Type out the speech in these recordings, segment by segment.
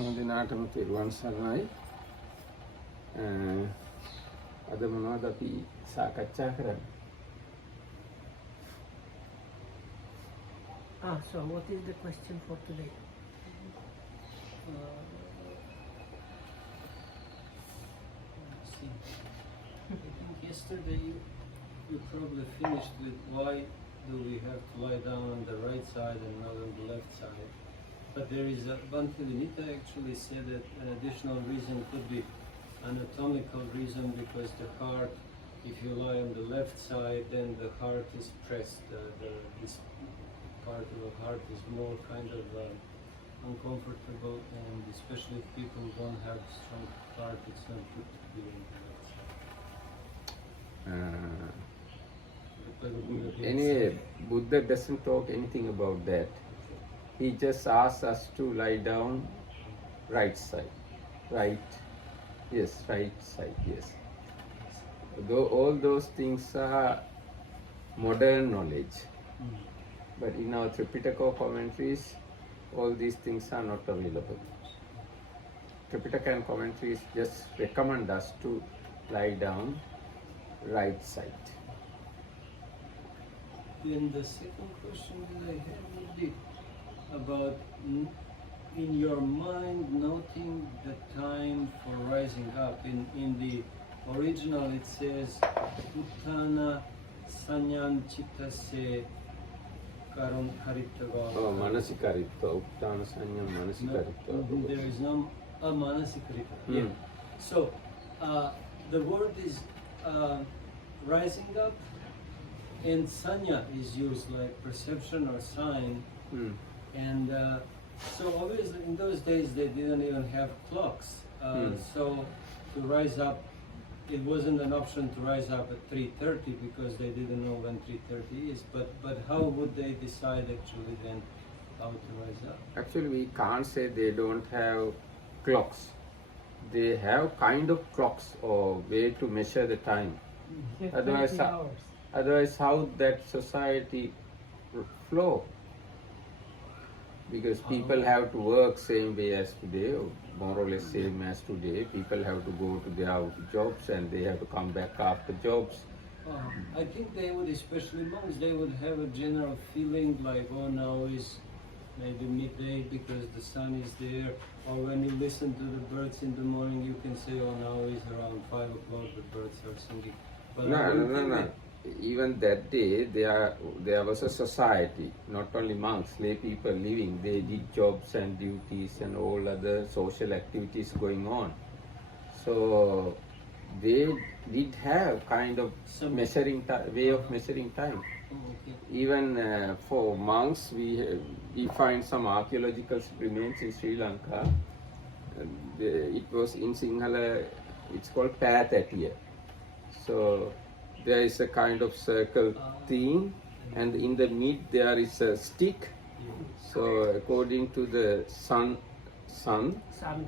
හැමදෙනාටම තෙරුවන් සරණයි. අද මොනවද අපි සාකච්ඡා කරන්නේ? So what is the question for today? See, I think yesterday you probably finished with why do we have to lie down on the right side and not on the left side. But there is Bhante Vinita actually said that an additional reason could be anatomical reason, because the heart, if you lie on the left side, then the heart is pressed. This part of the heart is more kind of uncomfortable, and especially if people don't have strong heart, it's not good to be on the left side. Anyway, Buddha doesn't talk anything about that. He just asks us to lie down right side. Right side, yes. Though all those things are modern knowledge. But in our Tripitaka commentaries, all these things are not available. Tripitaka and commentaries just recommend us to lie down right side. Then the second question that I have would be about in your mind noting the time for rising up. In the original it says Uttana Sanyam Chittase Karam Haritava. Oh, Manasikaritva, Uttana Sanyam Manasikaritva. There is no Manasikaritva. Hmm. Yeah. So the word is rising up, and Sanya is used like perception or sign. And so obviously in those days they didn't even have clocks. So to rise up, it wasn't an option to rise up at 3:30 because they didn't know when 3:30 is. But how would they decide actually then how to rise up? Actually, we can't say they don't have clocks. They have kind of clocks or way to measure the time. Otherwise, how that society flow? Because people have to work same way as today, or more or less same as today. People have to go to their jobs and they have to come back after jobs. I think they would, especially monks, they would have a general feeling like, oh, now is maybe midday because the sun is there. Or when you listen to the birds in the morning, you can say, oh, now is around 5 o'clock, the birds are singing. But No. Even that day, there was a society, not only monks, lay people living. They did jobs and duties and all other social activities going on. So they did have kind of way of measuring time. Okay. Even for monks, we find some archaeological remains in Sri Lanka. It was in Sinhala, it's called Pathatiya. So there is a kind of circle thing, and in the mid there is a stick. So according to the sun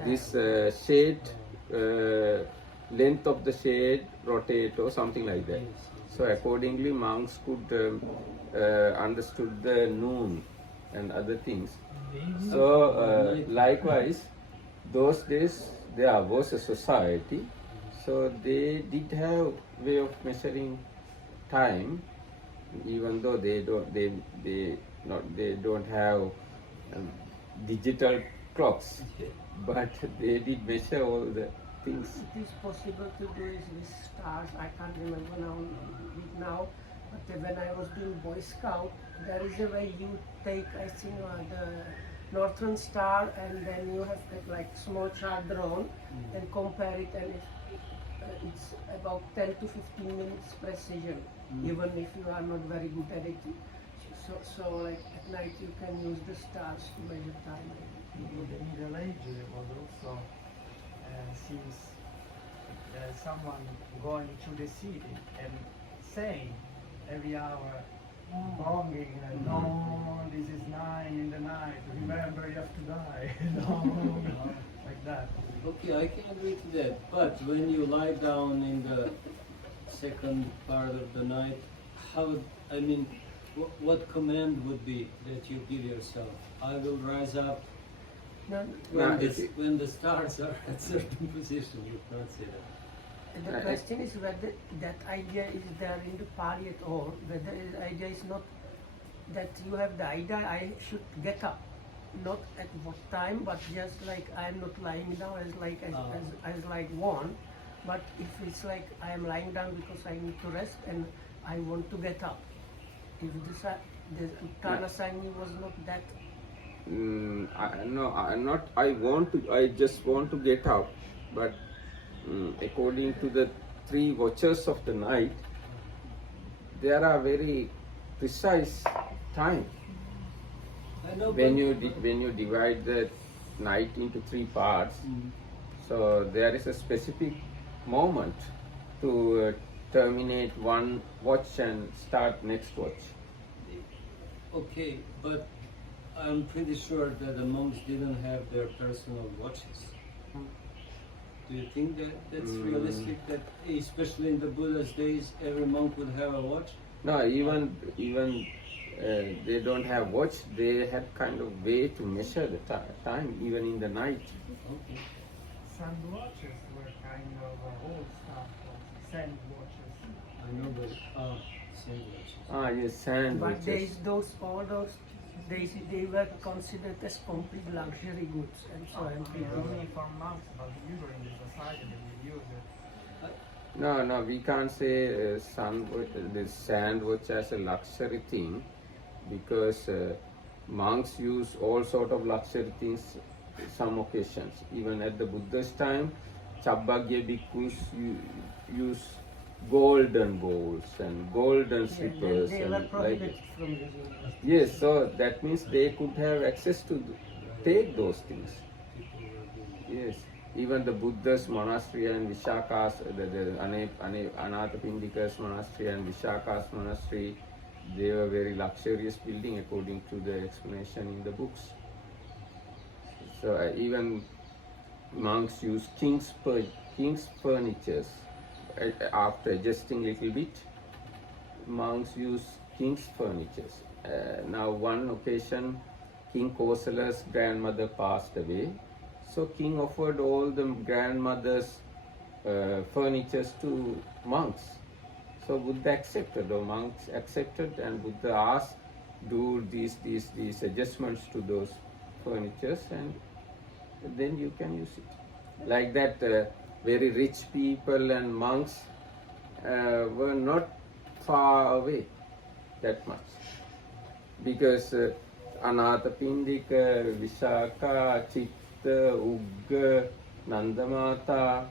this shade, length of the shade rotate or something like that. So accordingly monks could understood the noon and other things. So likewise, those days there was a society. So they did have way of measuring time, even though they don't have digital clocks, but they did measure all the things. It is possible to do is with stars. I can't remember now, but when I was doing Boy Scout, there is a way you take, I think, the Northern Star, and then you have like small chart drawn and compare it, and it's about 10 to 15 minutes precision, even if you are not very good at it. So like at night you can use the stars to measure time. In the Middle Age was also seems someone going to the city and saying every hour, bonging, no, this is 9 in the night, remember you have to die, like that. Okay, I can agree to that. But when you lie down in the second part of the night, what command would be that you give yourself? I will rise up No, No, When the stars are at certain position, you can't say that. the question is whether that idea is there in the Pali at all, whether the idea is not that you have the idea I should get up, not at what time, but just like I'm not lying down as like one, but if it's like I am lying down because I need to rest and I want to get up. If the Uttanasani was not that, I want to. I just want to get up, but according to the three watches of the night, there are very precise time. I know, When but- you divide the night into three parts, so there is a specific moment to terminate one watch and start next watch. Okay, but I'm pretty sure that the monks didn't have their personal watches. Do you think that that's realistic? That especially in the Buddha's days, every monk would have a watch? No, even they don't have watch. They had kind of way to measure the time, even in the night. Okay. Sand watches were kind of old stuff, sand watches. I know, but same watches. Yes, sand but watches. all those they were considered as complete luxury goods, and so on. Only for monks, but usually in the society they use it. No, we can't say the sand watch as a luxury thing, because monks use all sort of luxury things some occasions. Even at the Buddha's time, Chabbagya bhikkhus use golden bowls and golden slippers They and were like prohibited that. from using it. Yes, so that means they could have access to take those things. Yes, even the Buddha's monastery and Vishaka's, the Anathapindika's monastery and Vishaka's monastery, they were very luxurious building according to the explanation in the books. So even monks use king's furnitures. After adjusting little bit, monks use king's furnitures. Now one occasion, King Kosala's grandmother passed away, so king offered all the grandmother's furnitures to monks. So Buddha accepted, or monks accepted, and Buddha asked, do these adjustments to those furnitures, and then you can use it. Like that, very rich people and monks were not far away that much, because Anathapindika, Vishaka, Chitta, Ugga, Nandamata,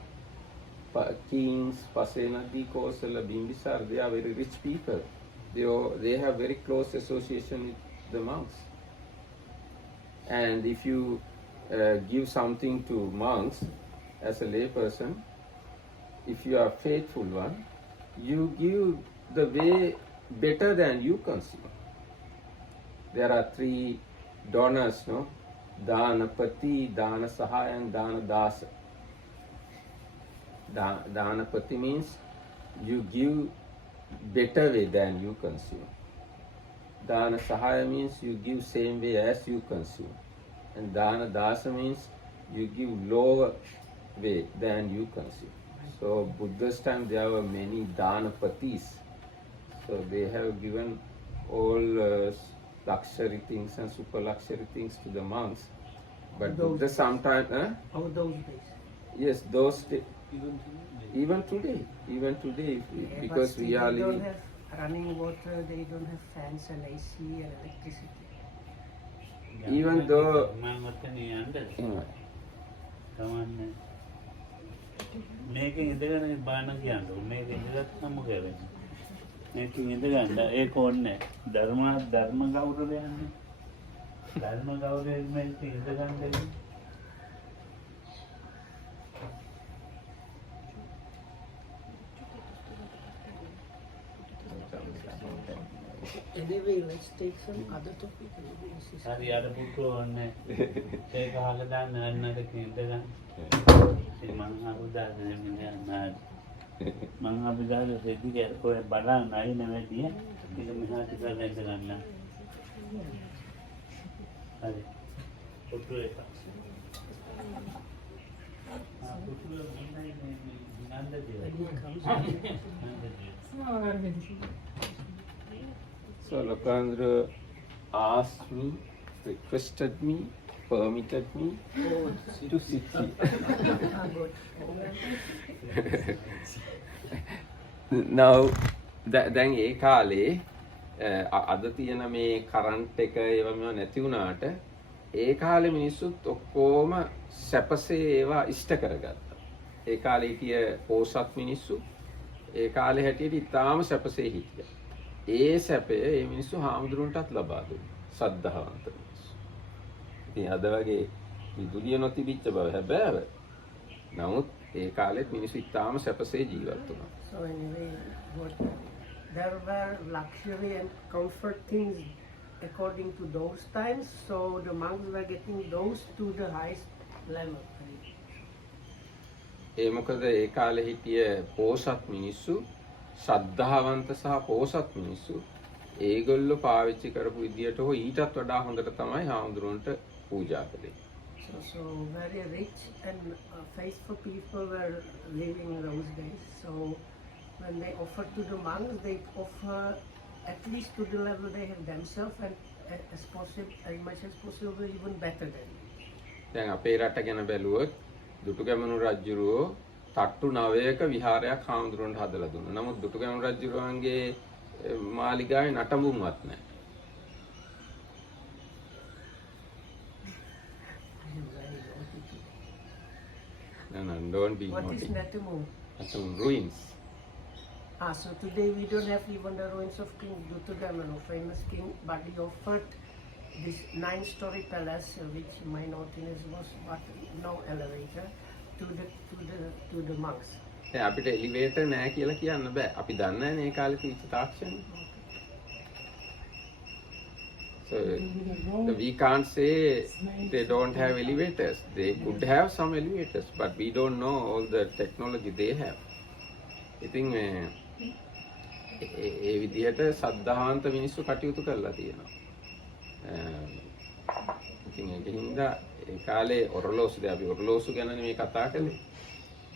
kings, Pasenadi, Kosala, Bimbisar, they are very rich people. They have very close association with the monks. And if you give something to monks as a lay person, if you are faithful one, you give the way better than you consume. There are three donors, no? Dhanapati, Dhana Sahaya, and Dhana Dasa. Dhanapati means you give better way than you consume. Dhana Sahaya means you give same way as you consume. And Dhana Dasa means you give lower way than you consume. So Buddha's time there were many Dhanapatis. So they have given all luxury things and super luxury things to the monks. But Those Buddha days. sometimes, How those days? yes, those Even today, maybe. even today, Yeah, because but still we are they don't living. have running water, they don't have fans and AC and electricity. Even though මේකෙන් ඉඳගෙන බාන කියන්න මේක ඉඳගත් නම් මොකද වෙන්නේ මේකෙන් ඉඳ ගන්න ඒක ඕනේ ධර්ම ගෞරවයන්නේ ධර්ම ගෞරවයෙන් මේක ඉඳ ගන්න Anyway, let's take some other topic. හරි අර පුටු ඕනේ ඒක අහලා දාන්න අන්නට ඉඳ ගන්න මං අහුදාගෙන යන්න මං අපි ගාලා දෙවි ඔය බලන්න අය නැවැදී ඒක මෙහාට කරලා ඉඳ ගන්න හරි කොටු එක. කොටු එක So Lokandra asked me, requested me, permitted me to sit here. Now, දැන් ඒ කාලේ අද තියෙන මේ කරන්ට් එක ඒවා මේවා නැති වුණාට ඒ කාලේ මිනිස්සුත් ඔක්කොම සැපසේ ඒවා ඉෂ්ට කරගත්තා. ඒ කාලේ හිටිය පෝසත් මිනිස්සු ඒ කාලේ හැටියට ඉතාම සැපසේ හිටියා. ඒ සැපය ඒ මිනිස්සු හාමුදුරුවන්ටත් ලබා දුන්නා. සද්ධාවන්ත මිනිස්සු. ඉතින් අද වගේ විදුලිය නොතිබිච්ච බව හැබෑව. නමුත් ඒ කාලෙත් මිනිස්සු ඉතාම සැපසේ ජීවත් වුණා. So anyway, there were luxury and comfort things according to those times. So the monks were getting those to the highest level. ඒ මොකද ඒ කාලේ හිටිය පෝසත් මිනිස්සු ශ්‍රද්ධාවන්ත සහ පෝසත් මිනිස්සු ඒගොල්ලෝ පාවිච්චි කරපු විදියට හෝ ඊටත් වඩා හොඳට තමයි හාමුදුරුවන්ට පූජා කළේ. So very rich and faithful people were living in those days. So when they offer to the monks, they offer at least to the level they have themselves and as possible, as much as possible, even better than. දැන් අපේ රට ගැන බැලුවොත් දුටුගැමුණු රජුරෝ තට්ටු 9ක විහාරයක් හාමුදුරුවන්ට හදලා දුන්නා. නමුත් දුටුගැමුණු රජුරුවන්ගේ මාලිගාවේ නටඹුන්වත් නැහැ. No, don't be What naughty. is Natamu? Some ruins. So today we don't have even the ruins of King Dutugamanu, famous king, but he offered this 9-story palace, which my naughtiness was, but no elevator, to the monks. දැන් අපිට එලිවේටර් නැහැ කියලා කියන්න බෑ. අපි දන්නේ නැහැ මේ කාලේ තිබිච්ච තාක්ෂණය. So we can't say they don't have elevators. They could have some elevators, but we don't know all the technology they have. ඉතින් ඒ විදිහට සද්ධාන්ත මිනිස්සු කටයුතු කරලා තියෙනවා. ඉතින් ඒකින්ද ඒ කාලේ ඔරලෝසුද අපි ඔරලෝසු ගැනනේ මේ කතා කළේ.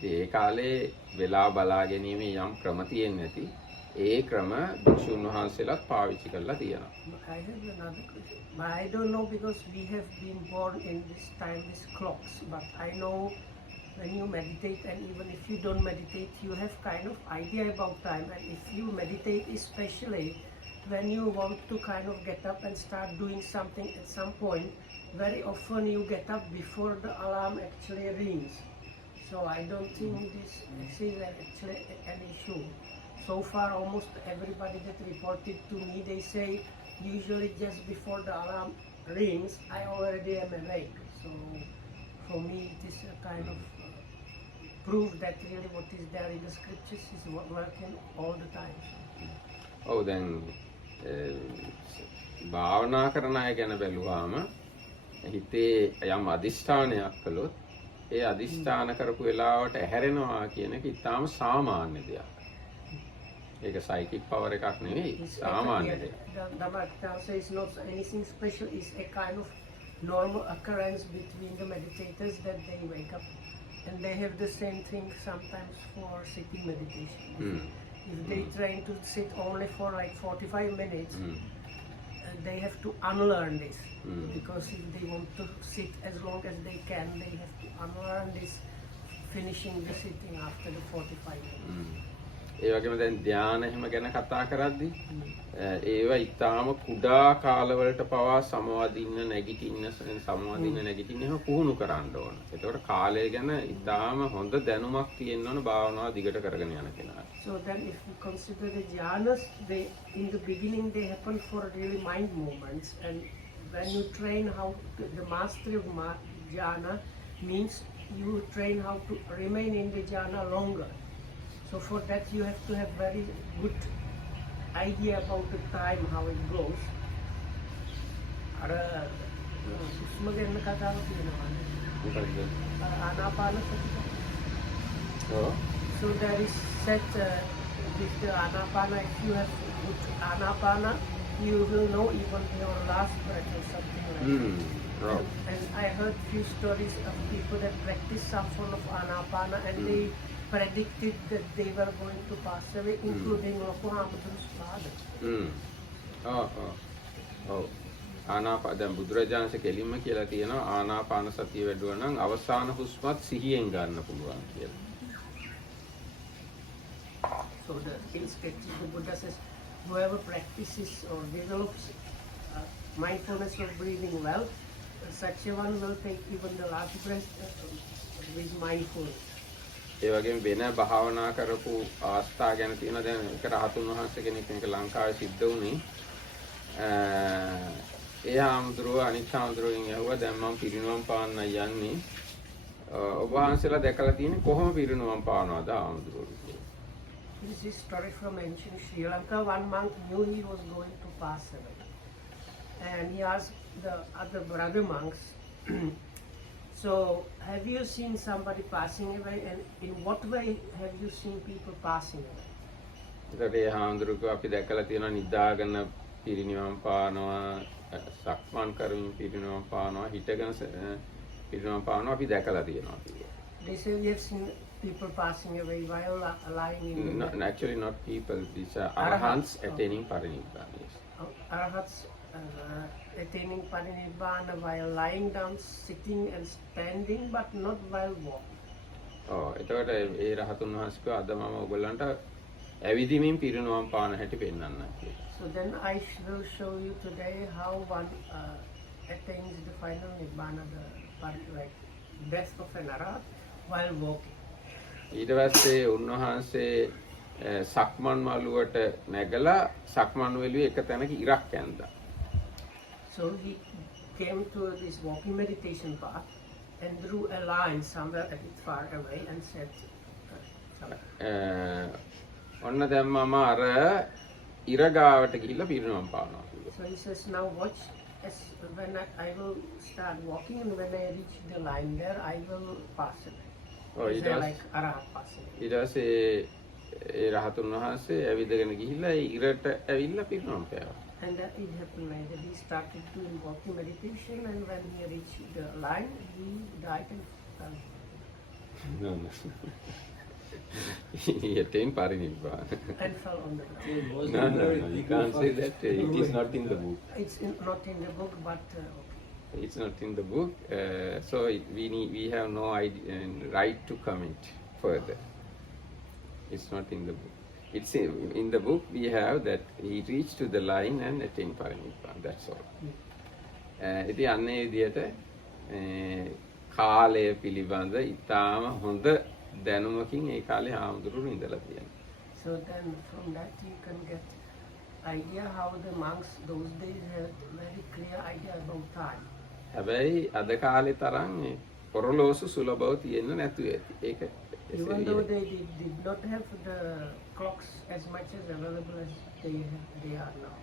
ඒ කාලේ වෙලා බලා ගැනීමේ යම් ක්‍රම තියෙන්නේ නැති. ඒ ක්‍රම භික්ෂුන් වහන්සේලාත් පාවිච්චි කරලා තියෙනවා. I have another question. I don't know because we have been born in this time with clocks, but I know when you meditate and even if you don't meditate, you have kind of idea about time. And if you meditate, especially when you want to kind of get up and start doing something at some point, very often you get up before the alarm actually rings. So I don't think this is actually an issue. So far, almost everybody that reported to me, they say usually just before the alarm rings, I already am awake. So for me, it is a kind of proof that really what is there in the scriptures is working all the time. ඔව් දැන් භාවනා කරන අය ගැන බැලුවාම හිතේ යම් අදිෂ්ඨානයක් කළොත් ඒ අදිෂ්ඨාන කරපු වෙලාවට ඇහැරෙනවා කියන එක ඉතාම සාමාන්‍ය දෙයක්. ඒක සයිකික් පවර් එකක් නෙවෙයි සාමාන්‍ය දෙයක්. The Bhakta says not anything special, is a kind of normal occurrence between the meditators that they wake up and they have the same thing sometimes for sitting meditation. If they train to sit only for like 45 minutes, they have to unlearn this. Because if they want to sit as long as they can, they have to unlearn this, finishing the sitting after the 45 minutes. ඒ වගේම දැන් ධානය එහෙම ගැන කතා කරද්දී ඒවා ඊටාම කුඩා කාලවලට පවා සමවදින්න නැගිටින්න එහෙම පුහුණු කරන්න ඕන. ඒතකොට කාලය ගැන ඊටාම හොඳ දැනුමක් තියෙන්න ඕන භාවනාව දිගට කරගෙන යන කෙනාට. So then if we consider the jhanas, they in the beginning they happen for really mind movements, and when you train how to, the mastery of jhana means you train how to remain in the jhana longer. So for that you have to have very good idea about the time, how it goes. සුෂ්ම ගැන කතාවක් තියෙනවා. ආනාපානසති. So there is set with the anapana, if you have good anapana, you will know even your last breath or something like that. Rob. And I heard few stories of people that practice some form of anapana and they predicted that they were going to pass away, including Loku Hamadu's father. ඔව් දැන් බුදුරජාණන්සේ කෙලින්ම කියලා තියෙනවා ආනාපාන සතිය වැඩුවා නම් අවසාන හුස්මත් සිහියෙන් ගන්න පුළුවන් කියලා. So the instinct, the Buddha says, whoever practices or develops mindfulness of breathing well, such a one will take even the last breath with mindfulness. ඒ වගේම වෙන භාවනා කරපු අවස්ථා ගැන තියෙනවා දැන් එක රහතුන් වහන්සේ කෙනෙක් මේක ලංකාවේ සිද්ධ වුණේ ඒ ආම්ද්‍රෝ අනිත් ආම්ද්‍රෝගෙන් ඇහුවා දැන් මම පිරිනුවම් පාන්න යන්නේ ඔබ වහන්සේලා දැකලා තියෙන්නේ කොහොම පිරිනුවම් පානවද ආම්ද්‍රෝ. This is story from ancient Sri Lanka. One monk knew he was going to pass away. And he asked the other brother monks, so have you seen somebody passing away and in what way have you seen people passing away? ඒකට ඒ ආම්ද්‍රෝක අපි දැකලා තියෙනවා නිදාගෙන පිරිනිවම් පානවා සක්මන් කරමින් පිරිනිවම් පානවා හිටගෙන පිරිනිවම් පානවා අපි දැකලා තියෙනවා කියලා. They say we have seen people passing away while lying in Actually not people, these are arahants attaining parinibbana. Arahats attaining parinibbana while lying down, sitting and standing, but not while walking. එතකොට ඒ රහතුන් වහන්සේ කිව්වා අද මම ඔයගොල්ලන්ට ඇවිදිමින් පිරිනුවම් පාන හැටි පෙන්වන්නම් කියලා. So then I will show you today how one attains the final nibbana, the like death of an arahat while walking. ඊට පස්සේ උන්වහන්සේ සක්මන් මළුවට නැගලා සක්මන් වෙලුවේ එක තැනක ඉරක් ඇඳා. So he came to this walking meditation path and drew a line somewhere a bit far away and said, ඔන්න දැන් මම අර ඉර ගාවට ගිහිල්ලා පිරිනුවම් පානවා කියලා. So he says, now watch as when I will start walking and when I reach the line there, I will pass it. ඊට Like arahat passing. ඊට පස්සේ ඒ රහතුන් වහන්සේ ඇවිදගෙන ගිහිල්ලා ඒ ඉරට ඇවිල්ලා පිරිනුවම් පෑවා. And it happened like that. He started doing walking meditation and when he reached the line, he died and fell. No. He attained parinibbana. And fell on the ground. It was No, very you big can't of say us. that. It is not in the book. It's not in the book, but okay. It's not in the book, so we have no idea, right to comment further. It's not in the book. It's in the book we have that he reached to the line and attained parinibbana. That's all. ඉතින් අන්නේ විදිහට කාලය පිළිබඳ ඊටාම හොඳ දැනුමකින් ඒ කාලේ ආමුදුරු ඉඳලා තියෙනවා. So then from that you can get idea how the monks those days had very clear idea about time. හැබැයි අද කාලේ තරම් පොරලෝසු සුලභව තියෙන්න නැතුව ඇති. ඒක Even though they did not have the clocks as much as available as they are now.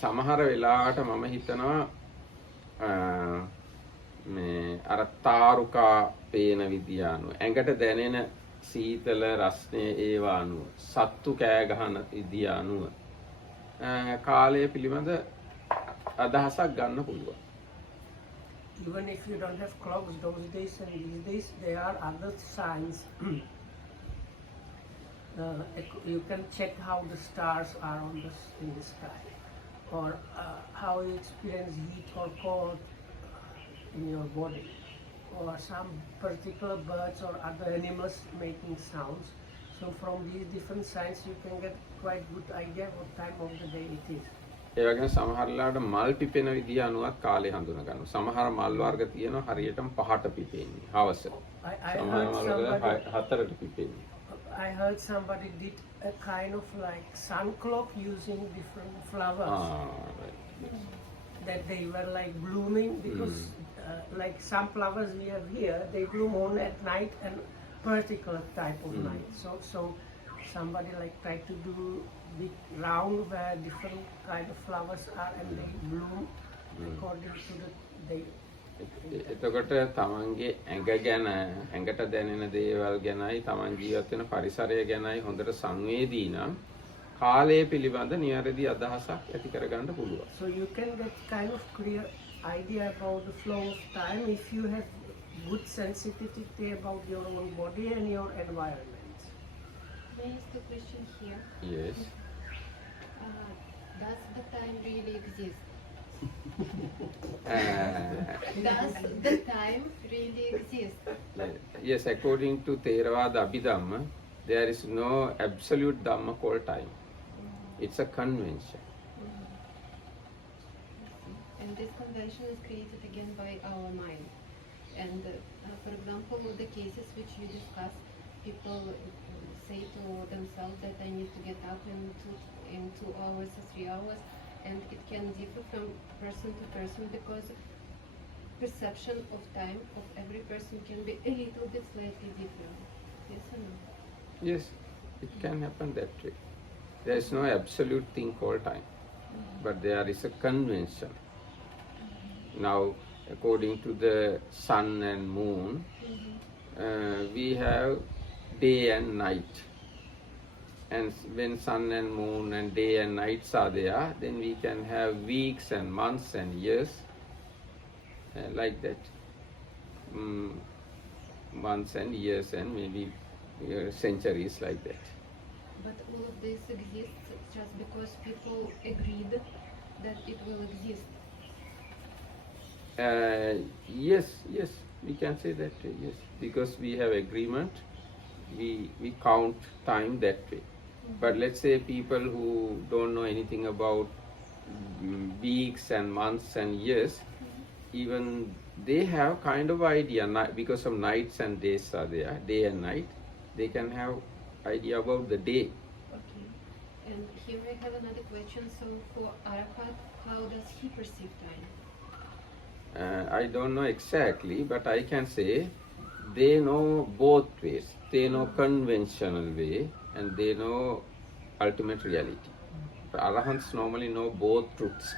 සමහර වෙලාවට මම හිතනවා මේ අර තාරුකා පේන විදිය අනුව ඇඟට දැනෙන සීතල රස්නේ ඒවා අනුව සත්තු කෑ ගහන විදිය අනුව කාලය පිළිබඳ අදහසක් ගන්න පුළුවන්. Even if you don't have clocks those days and these days, there are other signs. You can check how the stars are in the sky, or how you experience heat or cold in your body, or some particular birds or other animals making sounds. So from these different signs, you can get quite good idea what time of the day it is. ඒ වගේම සමහර වෙලාවට මල් පිපෙන විදිය අනුවත් කාලය හඳුනා ගන්නවා. සමහර මල් වර්ග තියෙනවා හරියටම පහට පිපෙන්නේ හවස. සමහර මල් වර්ග හතරට පිපෙන්නේ. I heard somebody did a kind of like sun clock using different flowers that they were like blooming because like some flowers we have here, they bloom only at night and particular type of night. So somebody like tried to do big round where different kind of flowers are and they bloom according to the day. එතකොට තමන්ගේ ඇඟ ගැන ඇඟට දැනෙන දේවල් ගැනයි තමන් ජීවත් වෙන පරිසරය ගැනයි හොඳට සංවේදී නම් කාලය පිළිබඳ නිවැරදි අදහසක් ඇති කරගන්න පුළුවන්. So you can get kind of clear idea about the flow of time if you have good sensitivity about your own body and your environment. May I ask a question here? Yes. Does the time really exist? Uh, Does the time really exist? yes, according to Theravada Abhidhamma, there is no absolute Dhamma called time. It's a convention. And this convention is created again by our mind. And for example, the cases which you discussed, people say to themselves that I need to get up in 2 hours or 3 hours, and it can differ from person to person because perception of time of every person can be a little bit slightly different. Yes or no? Yes, it can happen that way. There is no absolute thing called time, but there is a convention. Now, according to the sun and moon, we have day and night. And when sun and moon and day and nights are there, then we can have weeks and months and years, like that. Months and years and maybe centuries, like that. But all of this exists just because people agreed that it will exist. Yes, we can say that, yes. Because we have agreement, we count time that way. But let's say people who don't know anything about weeks and months and years, even they have kind of idea, because of nights and days are there, day and night, they can have idea about the day. Okay. And here I have another question. So for Arafat, how does he perceive time? I don't know exactly, but I can say they know both ways. They know conventional way and they know ultimate reality. Arahants normally know both truths.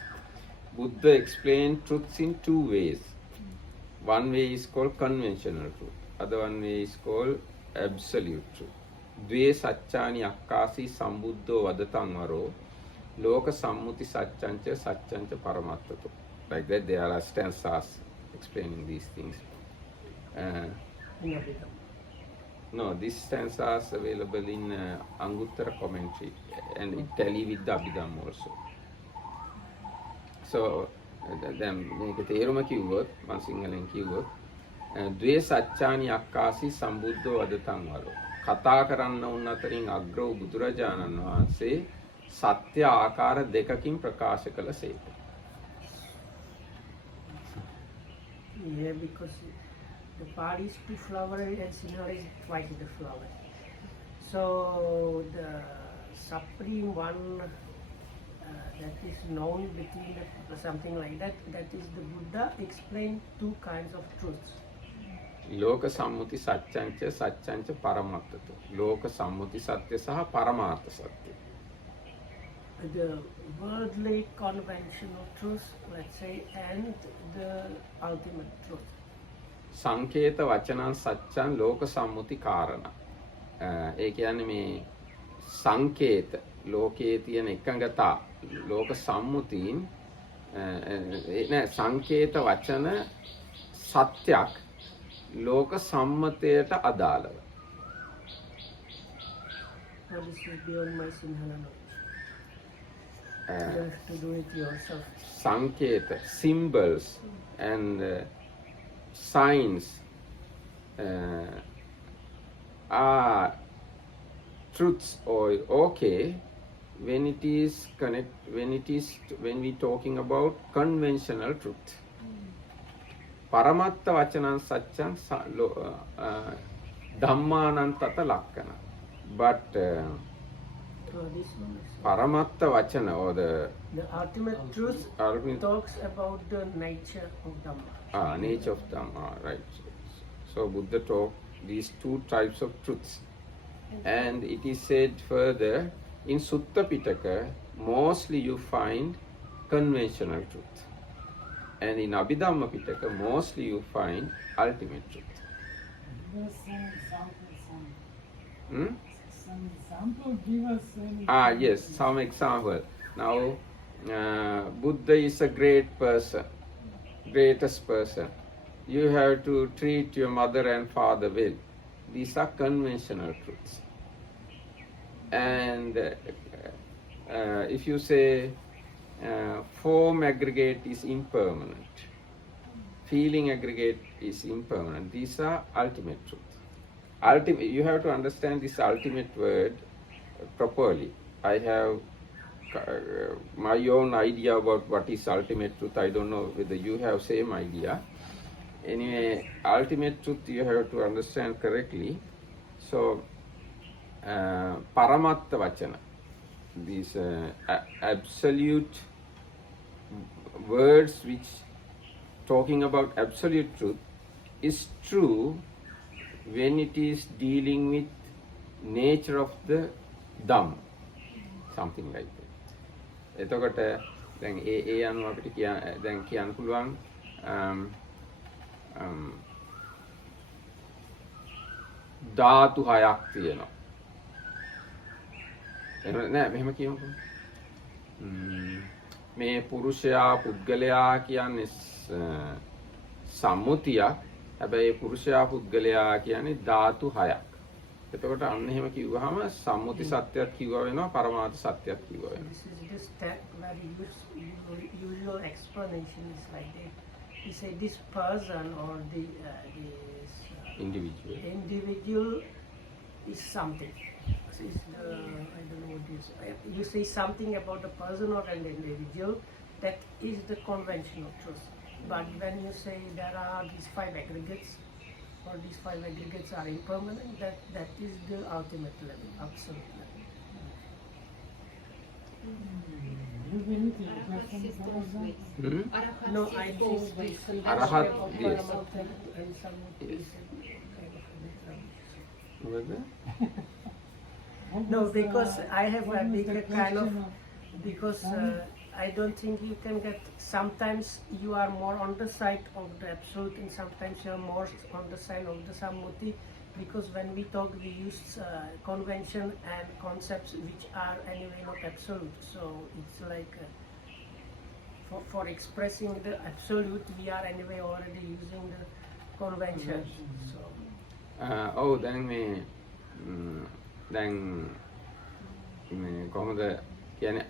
Buddha explained truths in 2 ways. One way is called conventional truth. Other one way is called absolute truth. Dve saccani akkasi sambuddho vadatan varo loka sammuti saccancha saccancha paramattato. Like that, there are stanzas explaining these things. No, these stanzas available in Anguttara commentary and it tally with the Abhidhamma also. So, then මේක තේරුම කිව්වොත් මම සිංහලෙන් කිව්වොත් ද්වේ සත්‍යානි අක්කාසි සම්බුද්ධෝ වදතං වරෝ කතා කරන්න උන් අතරින් අග්‍ර වූ බුදුරජාණන් වහන්සේ සත්‍ය ආකාර දෙකකින් ප්‍රකාශ කළසේක. Yeah, because the party is 2 flowery and Sinhala is twice the flower. So the supreme one that is known between something like that, that is the Buddha explained 2 kinds of truths. ලෝක සම්මුති සත්‍යංච සත්‍යංච පරමත්තතු. ලෝක සම්මුති සත්‍ය සහ පරමාර්ථ සත්‍ය. The worldly conventional truth, let's say, and the ultimate truth. සංකේත වචනං සත්‍යං ලෝක සම්මුති කාරණා. ඒ කියන්නේ මේ සංකේත ලෝකයේ තියෙන එකඟතා ලෝක සම්මුතීන් නෑ සංකේත වචන සත්‍යක් ලෝක සම්මතයට අදාළව. Now this is beyond my Sinhala knowledge. You have to do it yourself. සංකේත symbols and signs are truths or okay when it is when we talking about conventional truth. Paramatta vachanan sacchan dhammanan tata lakkana. But So this one is paramatta vachana or the ultimate truth ultimate talks about the nature of Dhamma. nature of Dhamma, right. So Buddha taught these 2 types of truths. And it is said further, in Sutta Pitaka, mostly you find conventional truth. And in Abhidhamma Pitaka, mostly you find ultimate truth. Give us some example. Hmm? Some example. Give us any. Yes, some example. Now, Buddha is a great person. greatest person. You have to treat your mother and father well. These are conventional truths. And if you say form aggregate is impermanent, feeling aggregate is impermanent, these are ultimate truth. You have to understand this ultimate word properly. I have my own idea about what is ultimate truth. I don't know whether you have same idea. Anyway, ultimate truth you have to understand correctly. So, paramatta vachana, these absolute words which talking about absolute truth is true when it is dealing with nature of the Dhamma, something like that. එතකොට දැන් ඒ අනුව අපිට දැන් කියන්න පුළුවන් ධාතු හයක් තියෙනවා. එහෙම නෑ මෙහෙම කියමුකෝ. මේ පුරුෂයා පුද්ගලයා කියන්නේ සම්මුතියක්. හැබැයි පුරුෂයා පුද්ගලයා කියන්නේ ධාතු හයක්. එතකොට අන්න එහෙම කිව්වහම සම්මුති සත්‍යයක් කිව්වා වෙනවා පරමාර්ථ සත්‍යයක් කිව්වා වෙනවා. This is the step where usual explanation is like that. He said this person or this individual is something. This is the, I don't know what this. You say something about a person or an individual, that is the conventional truth. But when you say there are these 5 aggregates, or these 5 aggregates are impermanent, that is the ultimate level, absolute level. Arahat systems with. Arahat No, I systems think this with. Arahat, of yes. Paramattha and Sammuti is kind of a different. No, because I have a bigger kind of, because I don't think you can get, sometimes you are more on the side of the absolute and sometimes you are more on the side of the Sammuti, because when we talk we use convention and concepts which are anyway not absolute, so it's like for expressing the absolute we are anyway already using the convention. So ඔව් දැන් මේ දැන් මේ කොහොමද කියන්නේ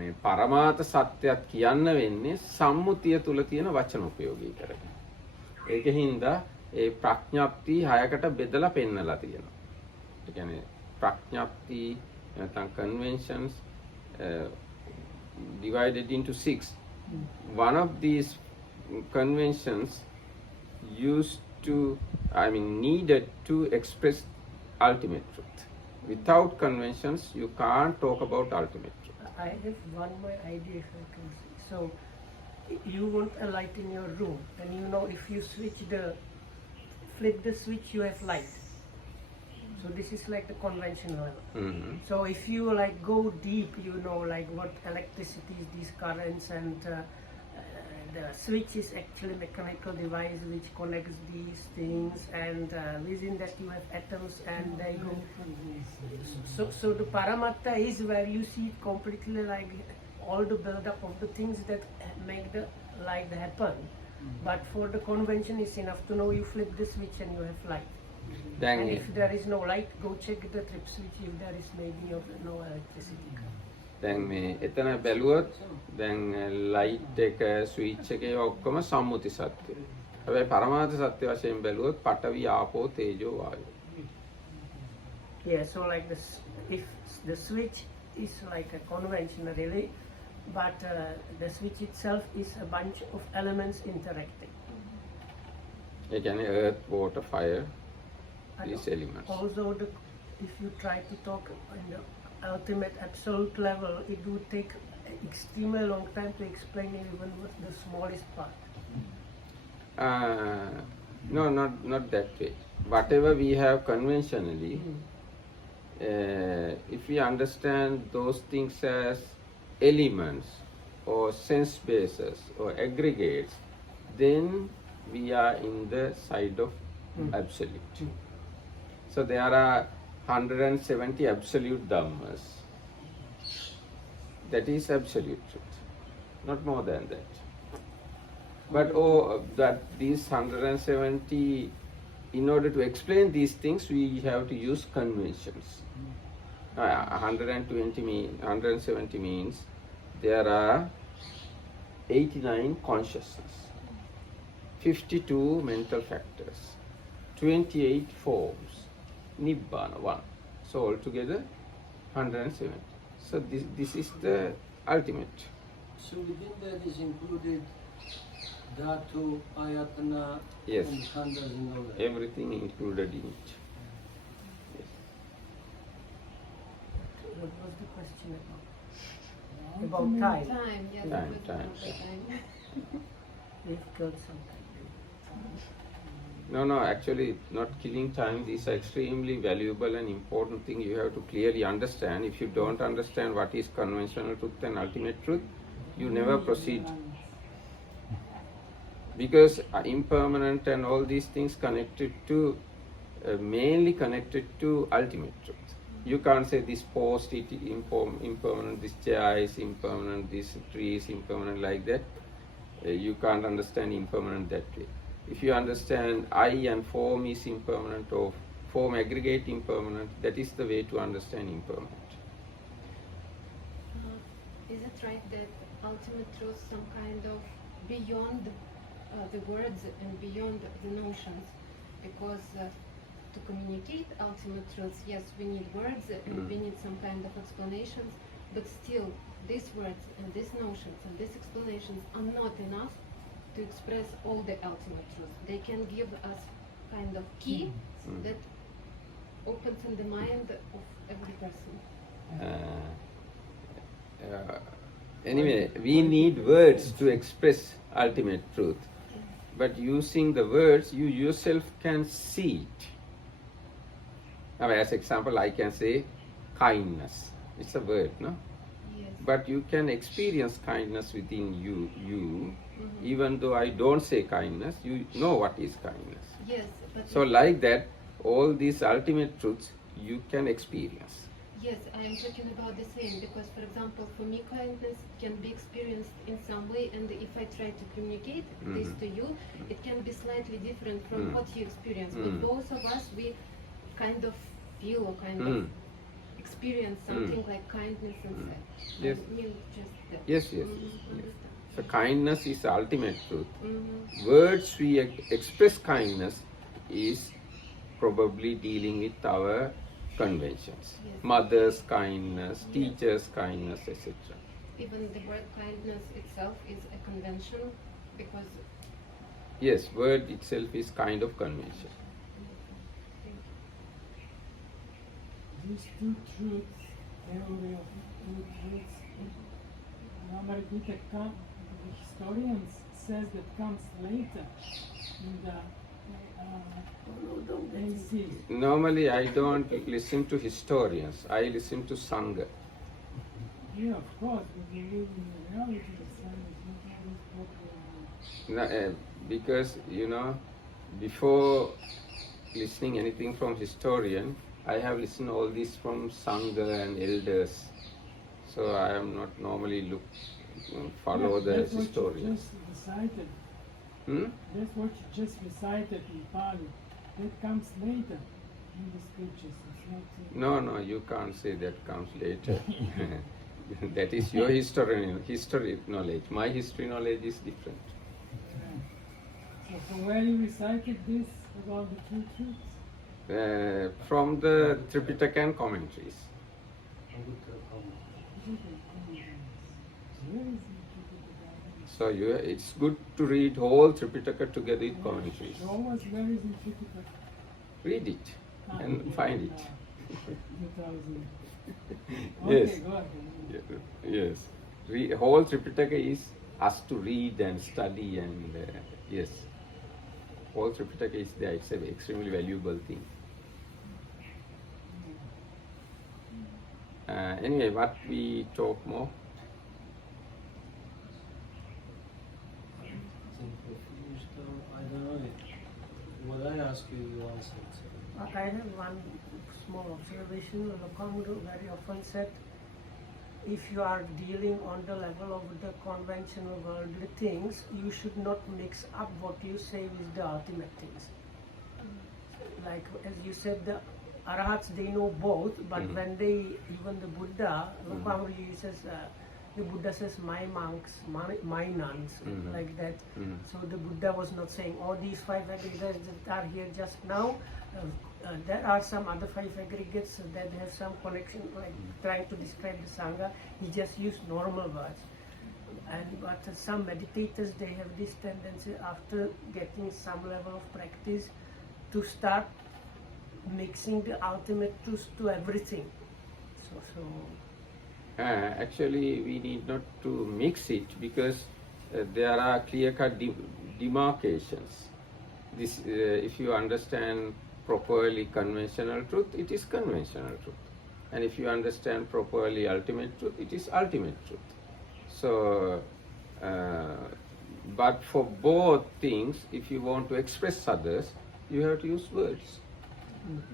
මේ පරමාර්ථ සත්‍යයක් කියන්න වෙන්නේ සම්මුතිය තුල තියෙන වචන උපයෝගී කරගෙන. ඒකෙන්ද ඒ ප්‍රඥප්ති 6කට බෙදලා පෙන්නලා තියෙනවා. ඒ කියන්නේ ප්‍රඥප්ති නැත්නම් conventions divided into 6. One of these conventions needed to express ultimate truth. Without conventions, you can't talk about ultimate truth. I have one more idea if I can say. So you want a light in your room, and you know if you flip the switch, you have light. So this is like the conventional level. Mm-hmm. So if you like go deep, you know like what electricity is, these currents, and the switch is actually a mechanical device which connects these things, and within that you have atoms and they go. So the paramatta is where you see it completely like all the build-up of the things that make the light happen. But for the convention, it's enough to know you flip the switch and you have light. Then And if there is no light, go check the trip switch if there is maybe no electricity. දැන් මේ එතන බැලුවොත් දැන් light එක switch එකේ ඔක්කොම සම්මුති සත්‍ය. හැබැයි පරමාර්ථ සත්‍ය වශයෙන් බැලුවොත් පඨවි ආපෝ තේජෝ වායෝ. Yeah, so like this, if the switch is like a conventional relay, but the switch itself is a bunch of elements interacting. ඒ කියන්නේ earth, water, fire, these elements. Also, if you try to talk on the ultimate absolute level, it would take extremely long time to explain even what the smallest part. No, not that way. Whatever we have conventionally, if we understand those things as elements or sense bases or aggregates, then we are in the side of absolute. So there are 170 absolute dhammas. That is absolute truth, not more than that. But that these 170, in order to explain these things, we have to use conventions. 170 means there are 89 consciousness, 52 mental factors, 28 forms, Nibbana 1. So altogether 170. So this is the ultimate. So within that is included Dhatu, Ayatana, Yes. and Khandas and all that. Everything included in it. Yes. What was the question about? About time. Time, yes, Time, it was time. about the time. We've killed some time. No, actually not killing time. These are extremely valuable and important thing you have to clearly understand. If you don't understand what is conventional truth and ultimate truth, you never proceed. Because impermanent and all these things connected to, mainly connected to ultimate truth. You can't say this post is impermanent, this chair is impermanent, this tree is impermanent like that. You can't understand impermanent that way. If you understand I and form is impermanent or form aggregate impermanent, that is the way to understand impermanent. Is it right that ultimate truth some kind of beyond the words and beyond the notions? Because to communicate ultimate truths, yes, we need words and we need some kind of explanations, but still these words and these notions and these explanations are not enough to express all the ultimate truth. They can give us kind of key that opens in the mind of every person. Anyway, we need words to express ultimate truth. But using the words, you yourself can see it. Now, as example, I can say kindness. It's a word, no? Yes. But you can experience kindness within you. Even though I don't say kindness, you know what is kindness. Yes, but So like that, all these ultimate truths you can experience. yes, I am talking about the same because, for example, for me, kindness can be experienced in some way, and if I try to communicate this to you, it can be slightly different from what you experience. But both of us, we kind of feel or kind of experience something like kindness inside. Yes. I mean, just that. Yes. Understand. So kindness is the ultimate truth. Mhm. Words we express kindness is probably dealing with our conventions. Yes. Mother's kindness, Yes. teacher's kindness, etc. Even the word kindness itself is a convention because Yes, word itself is kind of convention. These two truths, theory of two truths, normally the historians says that comes later in the AC. Normally I don't listen to historians, I listen to Sangha. Yeah, of course, but we live in the reality that science is not always popular. Because, before listening anything from historian, I have listened all this from Sangha and elders. So I am not normally follow the That's what you historians. just recited. Hmm? That's what you just recited in Pali. That comes later in the scriptures. It's not. No, you can't say that comes later. That is your history knowledge. My history knowledge is different. So from where you recited this about the two truths? From the Tripitaka and commentaries. Anguttara Kama. Where is it? So it's good to read whole Tripitaka together with commentaries. Show us where is it Tripitaka? Read it and find it. 2000. Yes. Okay, go ahead. Yes. Whole Tripitaka is us to read and study and yes. Whole Tripitaka is there. It's an extremely valuable thing. Anyway, what we talk more? I think we're finished. I don't know. What I ask you, you answered. I have one small observation. Lokamuru very often said, if you are dealing on the level of the conventional worldly things, you should not mix up what you say with the ultimate things. Like as you said, the arahats, they know both, but when they, even the Buddha, Lokamaru says, the Buddha says, my monks, my nuns, like that. So the Buddha was not saying, all these 5 aggregates that are here just now, there are some other 5 aggregates that have some connection, like trying to describe the Sangha. He just used normal words. But some meditators, they have this tendency, after getting some level of practice, to start mixing the ultimate truth to everything. Actually, we need not to mix it, because there are clear-cut demarcations. This, if you understand properly conventional truth, it is conventional truth. And if you understand properly ultimate truth, it is ultimate truth. So, but for both things, if you want to express others, you have to use words.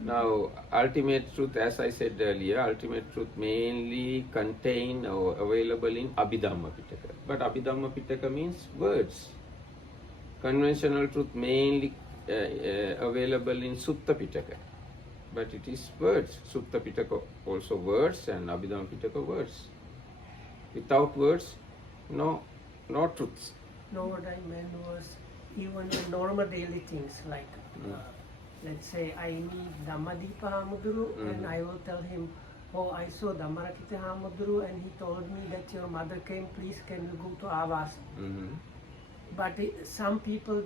Now, ultimate truth, as I said earlier, ultimate truth mainly contained or available in Abhidhamma Pitaka. But Abhidhamma Pitaka means words. Conventional truth mainly available in Sutta Pitaka. But it is words. Sutta Pitaka also words, and Abhidhamma Pitaka words. Without words, no truths. No, what I meant was, even in normal daily things, like let's say I meet Dhammadipa Hamuduru, and I will tell him, oh, I saw Dhammarakita Hamuduru, and he told me that your mother came, please can you go to Avas? But some people,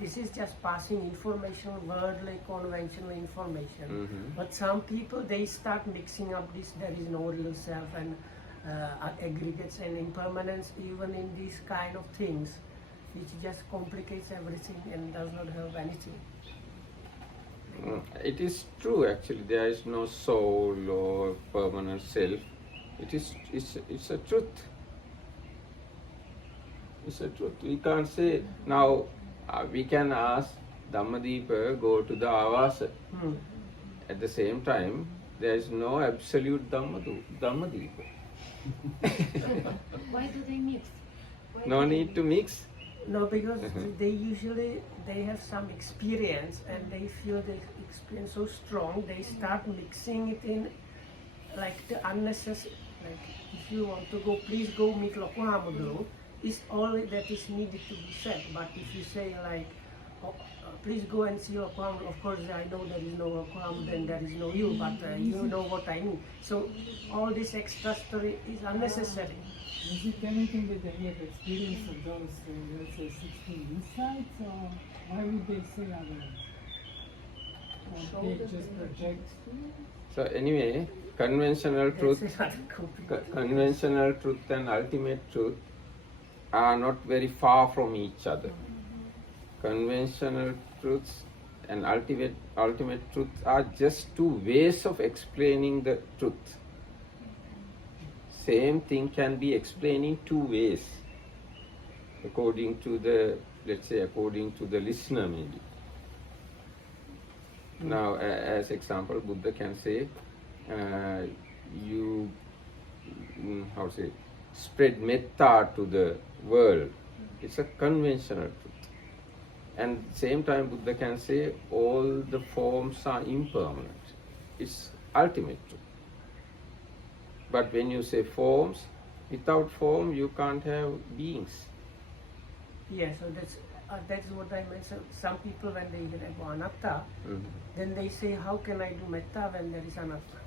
this is just passing information, worldly, conventional information. But some people, they start mixing up this, there is no real self, and aggregates and impermanence, even in these kind of things, which just complicates everything and does not help anything. It is true, actually. There is no soul or permanent self. It's a truth. It's a truth. We can't say now. We can ask Dhammadipa go to the Avasa. At the same time, there is no absolute Dhammadipa. Why do they mix? No need to mix. No, because they have some experience, and they feel the experience so strong, they start mixing it in, like the unnecessary, like if you want to go, please go meet Loko Hamuduru, is all that is needed to be said. But if you say like, please go and see Loko Hamuduru, of course I know there is no Loko Hamuduru and there is no you, but you know what I mean. So all this extra story is unnecessary. Is it anything that they have experience of those, let's say, 16 insights, or why would they say otherwise? Or they just project? So anyway, conventional truth and ultimate truth are not very far from each other. Conventional truths and ultimate truth are just 2 ways of explaining the truth. Same thing can be explained in 2 ways, according to the, let's say, according to the listener maybe. Now, as example, Buddha can say, you, spread metta to the world. It's a conventional truth. And at the same time, Buddha can say, all the forms are impermanent. It's ultimate truth. But when you say forms, without form you can't have beings. Yeah, so that's what I meant. So some people, when they have anatta, then they say, how can I do metta when there is anatta?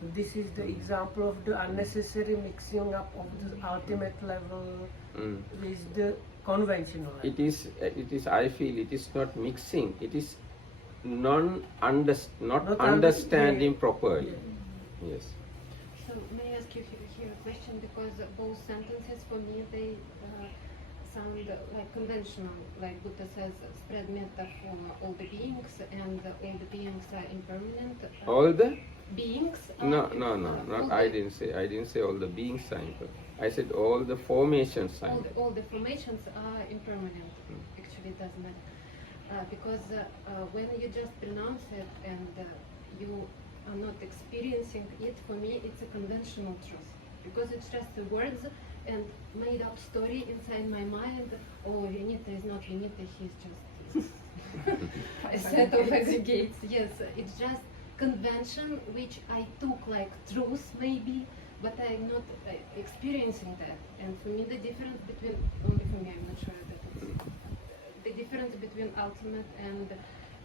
So this is the example of the unnecessary mixing up of the ultimate level with the conventional level. It is. I feel it is not mixing. It is not understanding properly. Yeah. Yes. So may I ask you here a question, because both sentences for me they sound like conventional, like Buddha says, spread metta for all the beings, and all the beings are impermanent. All the beings? No. Not I didn't say all the beings are impermanent. I said all the formations are impermanent. All the formations are impermanent. Actually, it doesn't matter, because when you just pronounce it and you are not experiencing it, for me it's a conventional truth. Because it's just the words and made up story inside my mind. Oh, Vinita is not Vinita, he's just a set of aggregates. Yes, it's just convention which I took like truth maybe, but I'm not experiencing that. And for me the difference between, only for me, I'm not sure that it's, the difference between ultimate and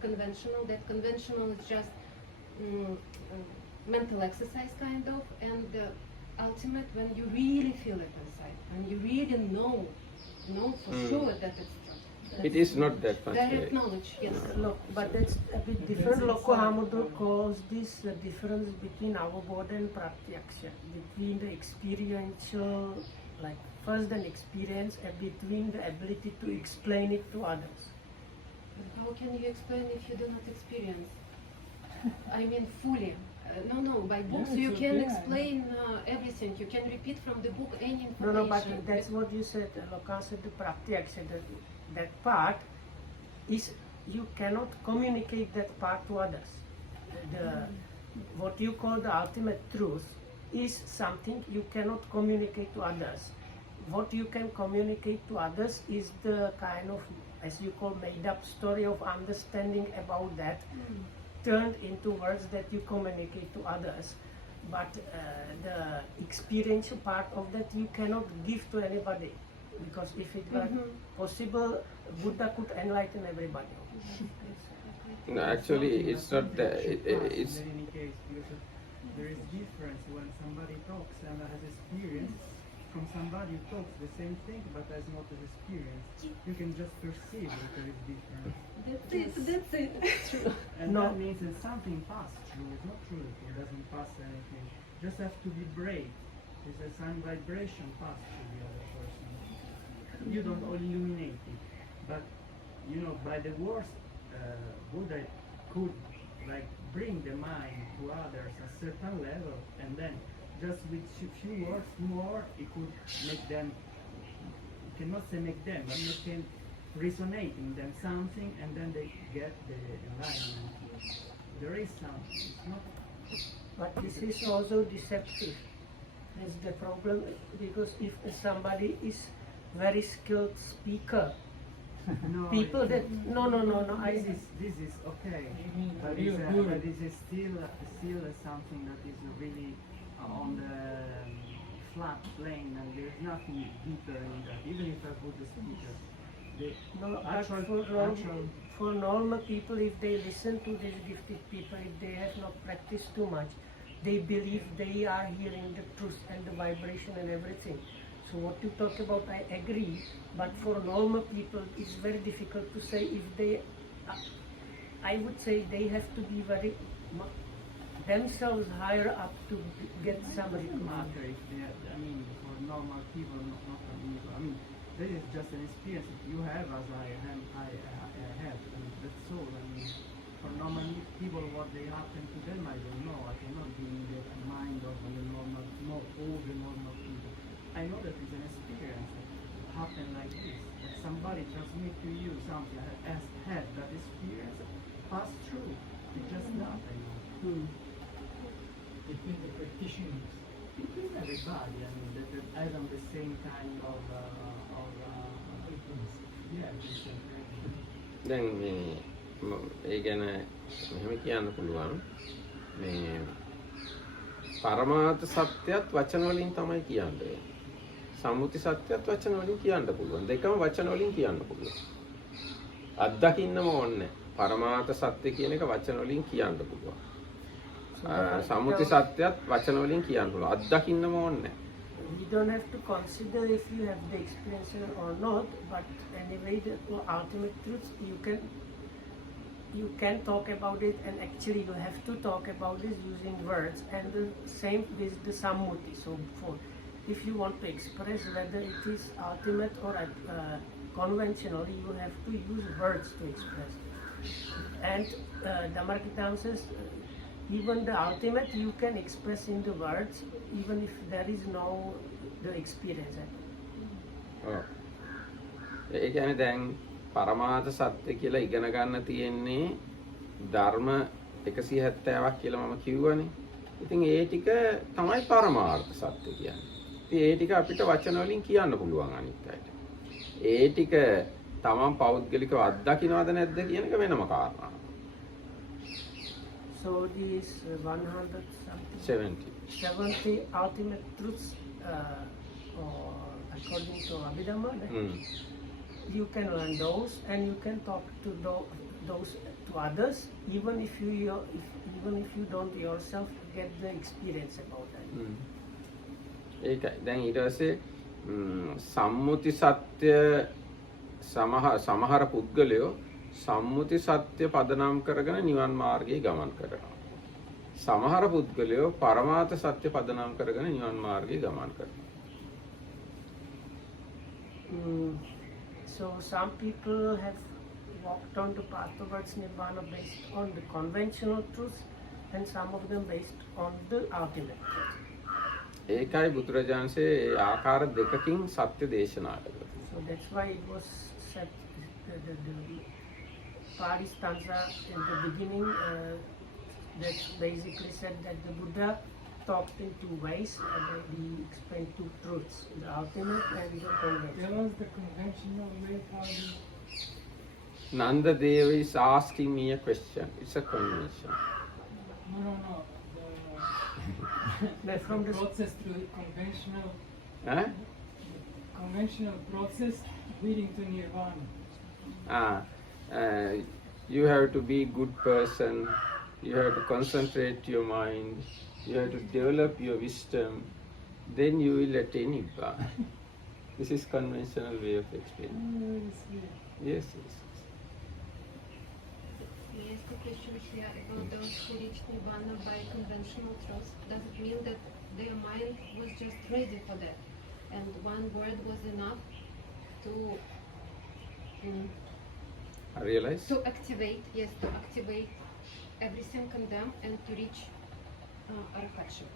conventional, that conventional is just mental exercise kind of, and ultimate when you really feel it inside, when you really know for sure that it's true. It is not that much. Direct knowledge, yes. Look, but that's a bit different. Loko Hamudra calls this the difference between avabodha and pratyaksha, between the experiential, like first an experience, and between the ability to explain it to others. But how can you explain if you do not experience? I mean, fully. No, by books Yeah, you it's can okay. explain everything. You can repeat from the book any No, information. but that's what you said. Loka said the pratyaksha, that part is you cannot communicate that part to others. What you call the ultimate truth is something you cannot communicate to others. What you can communicate to others is the kind of, as you call, made up story of understanding about that, turned into words that you communicate to others. But the experiential part of that you cannot give to anybody, because if it were possible, Buddha could enlighten everybody. No, actually, it's not that. It's in any case, because there is difference when somebody talks and has experience from somebody who talks the same thing but has not an experience. You can just perceive that there is difference. That's it. True. And No. that means that something passed through. It's not true that it doesn't pass anything. Just have to vibrate. It's a some vibration pass through the other person. You don't illuminate it. But you know, by the words, Buddha could like bring the mind to others a certain level, and then just with few words more, it could make them. You cannot say make them, but make them resonate in them something, and then they get the enlightenment. There is something. It's not. But this is also deceptive. That's the problem, because if somebody is very skilled speaker, No, people that no, this is okay, mean but real it's, guru. but this is still something that is really on the flat plane, and there's nothing deeper in that. Even if I put the speaker, the no, but actual for normal people, if they listen to these gifted people, if they have not practiced too much, they believe they are hearing the truth and the vibration and everything. So what you talk about, I agree, but for normal people, it's very difficult to say if they, I would say they have to be very, themselves higher up to get some doesn't recognition. matter if they are, I mean, for normal people, not unusual. I mean, this is just an experience that you have as I have. I mean, that's all. I mean, for normal people, what they happen to them, I don't know. I cannot be in the mind of the normal, not all the normal people. I know that it's an experience that happened like this. That somebody transmit to you something, has had that experience, passed through. It's just that, I know. Between the practitioners. Between everybody, I mean, that has on the same kind of yeah, the same kind. දැන් මේ ඒ ගැන මෙහෙම කියන්න පුළුවන් මේ පරමාර්ථ සත්‍යයත් වචන වලින් තමයි කියන්නේ. සම්මුති සත්‍යයත් වචන වලින් කියන්න පුළුවන්. දෙකම වචන වලින් කියන්න පුළුවන්. අත්දකින්නම ඕනේ. පරමාර්ථ සත්‍ය කියන එක වචන වලින් කියන්න පුළුවන්. සම්මුති සත්‍යයත් වචන වලින් කියන්න පුළුවන්. අත්දකින්නම ඕනේ. You don't have to consider if you have the experience or not, but anyway, the ultimate truth, you can talk about it, and actually you have to talk about this using words, and the same with the sammuti. So if you want to express whether it is ultimate or conventional, you have to use words to express it. And Dhammakirtan says, even the ultimate you can express in the words, even if there is no the experience. ඔව්. ඒ කියන්නේ දැන් පරමාර්ථ සත්‍ය කියලා ඉගෙන ගන්න තියෙන්නේ ධර්ම 170ක් කියලා මම කිව්වනේ. ඉතින් ඒ ටික තමයි පරමාර්ථ සත්‍ය කියන්නේ. ඉතින් ඒ ටික අපිට වචන වලින් කියන්න පුළුවන් අනිත් අයට. ඒ ටික තමන් පෞද්ගලිකව අත්දකින්නවද නැද්ද කියන එක වෙනම කාරණාවක්. So these 100 something 70. ultimate truths, or according to Abhidhamma, you can learn those and you can talk to those to others, even if you don't yourself get the experience about that. ඒකයි. දැන් ඊට පස්සේ සම්මුති සත්‍ය සමහර පුද්ගලයෝ සම්මුති සත්‍ය පදනම් කරගෙන නිවන් මාර්ගයේ ගමන් කරනවා. සමහර පුද්ගලයෝ පරමාර්ථ සත්‍ය පදනම් කරගෙන නිවන් මාර්ගයේ ගමන් කරනවා. So some people have walked on the path towards Nibbana based on the conventional truth, and some of them based on the ultimate truth. ඒකයි බුදුරජාණන්සේ ආකාර දෙකකින් සත්‍ය දේශනා කළා. So that's why it was said the Pali stanza in the beginning that basically said that the Buddha talked in two ways, and he explained two truths, the ultimate and the conventional. There was the conventional way how you Nanda Dev is asking me a question. It's a convention. no. From the process through conventional Huh? conventional process leading to nirvana. You have to be a good person. You have to concentrate your mind. You have to develop your wisdom. Then you will attain Nibbana. This is conventional way of explaining. Yes. He asked a question here about those who reach Nibbana by conventional truths. Does it mean that their mind was just ready for that, and one word was enough to I realize. to activate everything in them and to reach arhatship?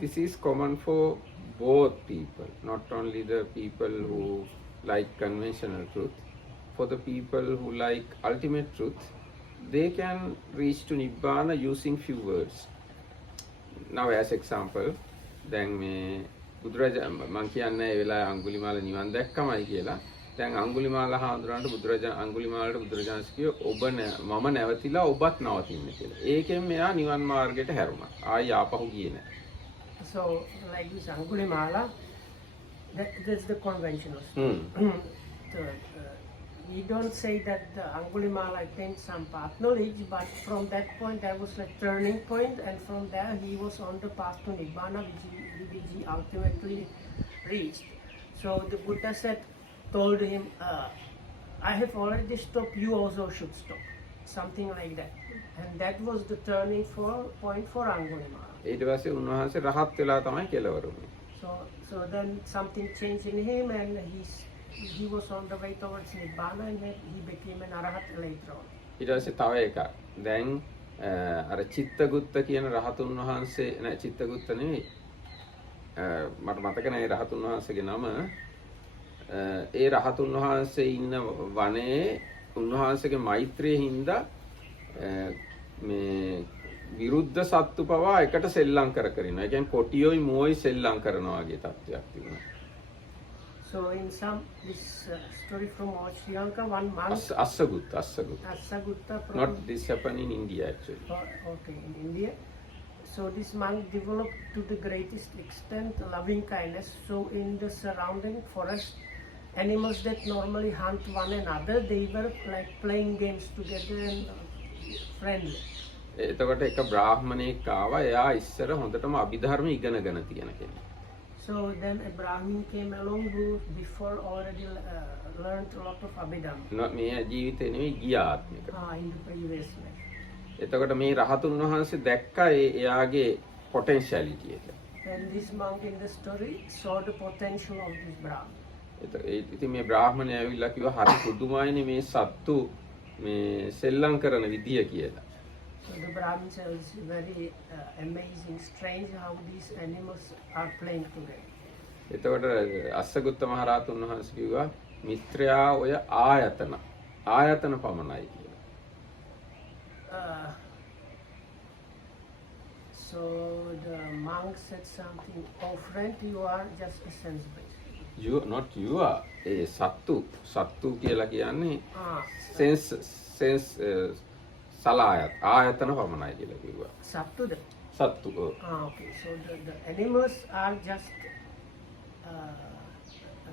This is common for both people, not only the people who like conventional truth. For the people who like ultimate truth, they can reach to Nibbana using few words. Now as example, දැන් මේ බුදුරජාණන් මම කියන්නේ ඒ වෙලාවේ අඟුලිමාල නිවන් දැක්කමයි කියලා. දැන් අඟුලිමාල හාමුදුරන්ට අඟුලිමාලට බුදුරජාණන් කිව්වේ ඔබ මම නැවතිලා ඔබත් නවතින්න කියලා. ඒකෙන් මෙයා නිවන් මාර්ගයට හැරුණා. ආයි ආපහු ගියේ නැහැ. So like this Angulimala, that's the conventional we don't say that the Angulimala attained some path knowledge, but from that point there was a turning point, and from there he was on the path to Nibbana, which he ultimately reached. So the Buddha told him, I have already stopped, you also should stop. Something like that. And that was the turning point for Angulimala. ඊට පස්සේ උන්වහන්සේ රහත් වෙලා තමයි කෙලවර වුනේ. So then something changed in him, and he was on the way towards Nibbana, and then he became an Arahat later on. ඊට පස්සේ තව එකක්. දැන් අර චිත්තගුත්ත කියන රහතුන් වහන්සේ නෑ චිත්තගුත්ත නෙවෙයි. මට මතක නෑ රහතුන් වහන්සේගේ නම. ඒ රහතුන් වහන්සේ ඉන්න වනයේ උන්වහන්සේගේ මෛත්‍රිය හින්දා මේ විරුද්ධ සත්තු පවා එකට සෙල්ලම් කර ඉන්නවා. ඒ කියන්නේ කොටියෝයි මුවෝයි සෙල්ලම් කරනවා වගේ තත්ත්වයක් තිබුණා. So in this story from Sri Lanka, one monk, Assagutta. Not this happened in India actually. Okay, in India. So this monk developed to the greatest extent loving kindness. So in the surrounding forest, animals that normally hunt one another, they were like playing games together and friendly. එතකොට එක බ්‍රාහ්මණයෙක් ආවා. එයා ඉස්සර හොඳටම අභිධර්ම ඉගෙනගෙන තියෙන කෙනෙක්. So then a Brahmin came along who before already learned a lot of Abhidhamma. මේ ජීවිතේ නෙවෙයි ගිය ආත්මික. In the previous life. එතකොට මේ රහතුන් වහන්සේ දැක්කා එයාගේ පොටෙන්ෂියලිටි එක. And this monk in the story saw the potential of this Brahmin. ඉතින් මේ බ්‍රාහ්මණයා ඇවිල්ලා කිව්වා හරි පුදුමයිනේ මේ සත්තු මේ සෙල්ලම් කරන විදිය කියලා. So the Brahmin said it's very amazing, strange how these animals are playing together. එතකොට අස්සගුත්ත මහ රහතුන් වහන්සේ කිව්වා මිත්‍රයා ඔය ආයතන පමණයි කියලා. So the monk said something, oh friend, you are just a sense based. Not you are. සත්තු. සත්තු කියලා කියන්නේ Ah, sense සලායත් ආයතන පමණයි කියලා කිව්වා. Sattuda. සත්තු. ඔව්. Ah, okay. So the animals are just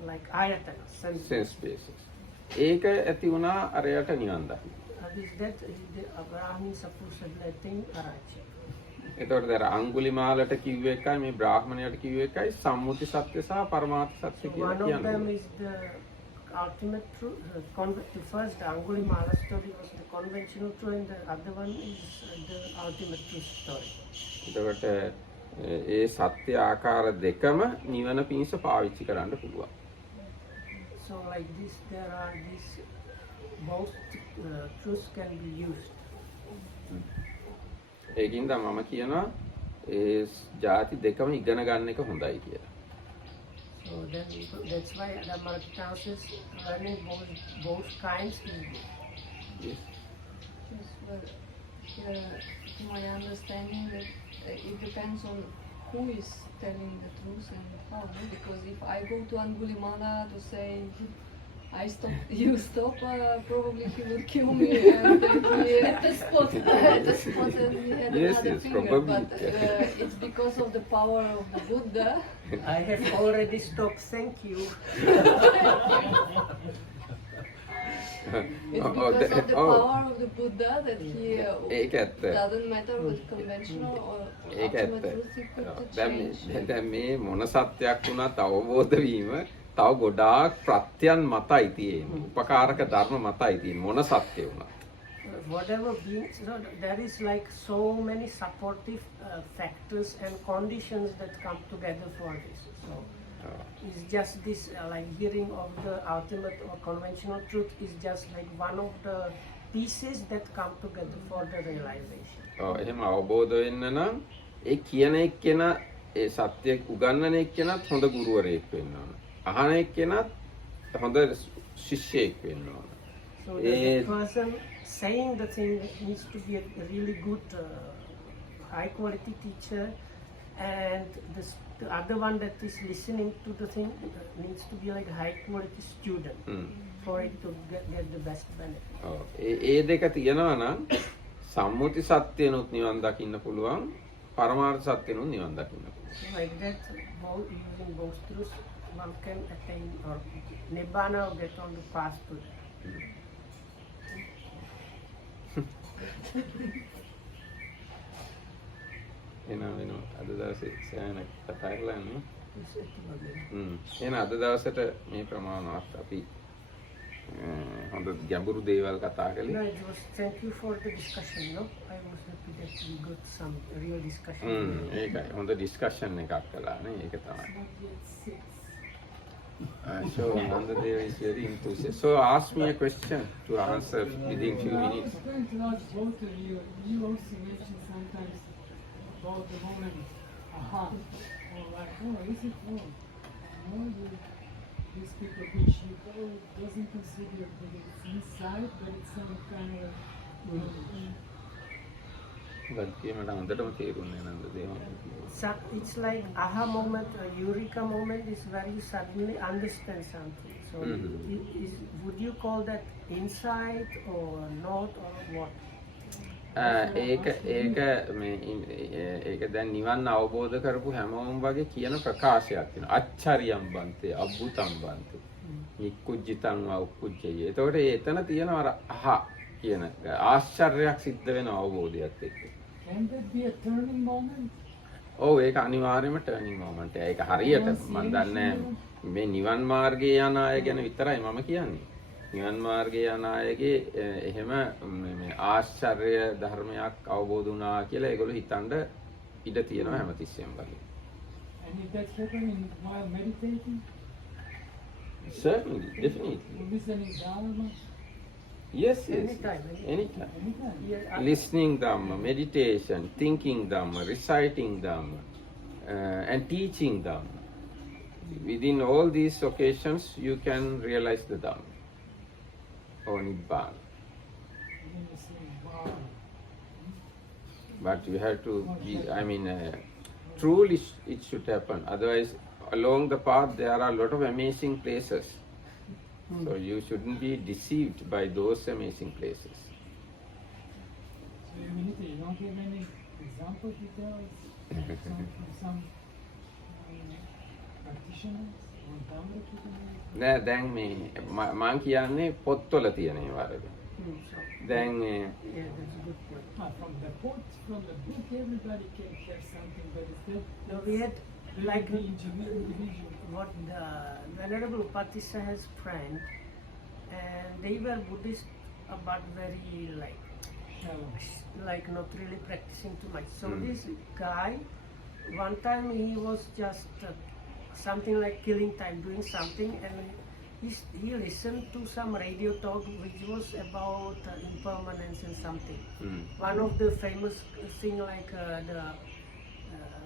like ayatana, sense. sense basis. ඒක ඇති වුණා අරයට නිවන් දකින්න. Is that the Abraham supposed letting Arachi? එතකොට දැන් අඟුලිමාලට කිව්ව එකයි මේ බ්‍රාහ්මණයට කිව්ව එකයි සම්මුති සත්‍ය සහ පරමාර්ථ සත්‍ය කියලා One of them කියන්නේ. is the ultimate truth. The first Angulimala story was the conventional truth, and the other one is the ultimate truth story. එතකොට ඒ සත්‍ය ආකාර දෙකම නිවන පිණිස පාවිච්චි කරන්න පුළුවන්. So like this, there are these both truths can be used. ඒකින්ද මම කියනවා ඒ ಜಾති දෙකම ඉගෙන ගන්න එක හොඳයි කියලා. So then that's why the Marketau says learning both kinds is good. Yes. Yes, well, to my understanding, that it depends on who is telling the truth and how. No? Because if I go to Angulimala to say, I stop, you stop, probably he would kill me and he at the spot and he had Yes, another yes, finger. probably. But it's because of the power of the Buddha. I have already stopped. Thank you. It's because of the power of the Buddha that he ඒක ඇත්ත. doesn't matter with conventional or ඒක ultimate ඇත්ත. truth, he could දැන් change. දැන් මේ මොන සත්‍යයක් වුණත් අවබෝධ වීම තව ගොඩාක් ප්‍රත්‍යයන් මතයි තියෙන්නේ. උපකාරක ධර්ම මතයි තියෙන්නේ මොන සත්‍ය වුණත්. Whatever being, so there is like so many supportive factors and conditions that come together for this. So it's just this like hearing of the ultimate or conventional truth is just like one of the pieces that come together for the realization. එහෙම අවබෝධ වෙන්න නම් ඒ කියන එක්කෙනා ඒ සත්‍ය උගන්වන එක්කෙනාත් හොඳ ගුරුවරයෙක් වෙන්න ඕන. අහන එක්කෙනාත් හොඳ ශිෂ්‍යයෙක් වෙන්න ඕන. So the person saying the thing needs to be a really good, high quality teacher, and the other one that is listening to the thing needs to be like a high quality student for it to get the best benefit. ඒ දෙක තියෙනවා නම් සම්මුති සත්‍යනොත් නිවන් දකින්න පුළුවන් පරමාර්ථ සත්‍යනොත් නිවන් දකින්න පුළුවන්. So like that, using both truths, one can attain or nibbana or get on the path to that. වෙනවා අද දවසේ සෑහෙන කතා කරලා නේ. Is it again? එහෙනම් අද දවසට මේ ප්‍රමාණවත් අපි හොඳ ගැඹුරු දේවල් කතා කළේ. No, it was, thank you for the discussion, no? I was happy that we got some real discussion. ඒකයි හොඳ ඩිස්කෂන් එකක් කළා නේ. ඒක තමයි. Not yet 6. So Nandadev is very enthusiastic. So ask me a question to answer within few minutes. I'm going to ask both of you. You also mentioned sometimes about the moment, aha, or like, oh, is it wrong? No, these people which you go doesn't consider that it's inside, but it's some kind of. බද්දේ මට හොඳටම තේරුන්නේ නන්දදේව. So it's like aha moment, a eureka moment is where you suddenly understand something. So would you call that insight or not or what? ඒක දැන් නිවන් අවබෝධ කරපු හැමෝම වගේ කියන ප්‍රකාශයක් තියෙනවා. අච්චරියම් බන්තේ අබ්බුතම් බන්තේ. නික්කුජ්ජිතං වා උක්කුජ්ජය. ඒතකොට එතන තියෙනවා අර අහ කියන ආශ්චර්යයක් සිද්ධ වෙන අවබෝධයත් එක්ක. Can that be a turning moment? ඔව් ඒක අනිවාර්යයෙන්ම ටර්නින් මොමන්ට් එක. ඒක හරියට මම දන්නේ මේ නිවන් මාර්ගයේ යන අය ගැන විතරයි මම කියන්නේ. නිවන් මාර්ගයේ යන අයගේ එහෙම මේ ආශ්චර්ය ධර්මයක් අවබෝධ වුණා කියලා ඒගොල්ලෝ හිතන්න ඉඩ තියෙනවා හැමතිස්සෙම වගේ. And if that's happening while meditating? Certainly, definitely. Listening Dharma? Yes, yes. Anytime. Anytime. Anytime. Yeah, Listening Dhamma, meditation, thinking Dhamma, reciting Dhamma, and teaching Dhamma. Within all these occasions, you can realize the Dhamma or Nibbana. And then you say, wow. But you have to be, I mean, truly it should happen. Otherwise, along the path there are a lot of amazing places. So you shouldn't be deceived by those amazing places. So you don't have any example to tell us from some practitioners on Dhamma Kidana? නෑ දැන් මේ මං කියන්නේ පොත්වල තියෙන ඒවා වගේ. So, දැන් yeah, that's a good point. From the book, everybody can have something, but it's that No, we had like the individual. what the Venerable Upatissa has friend, and they were Buddhist, but very like not really practicing too much. So this guy, one time he was just something like killing time, doing something, and he listened to some radio talk which was about impermanence and something. One of the famous thing like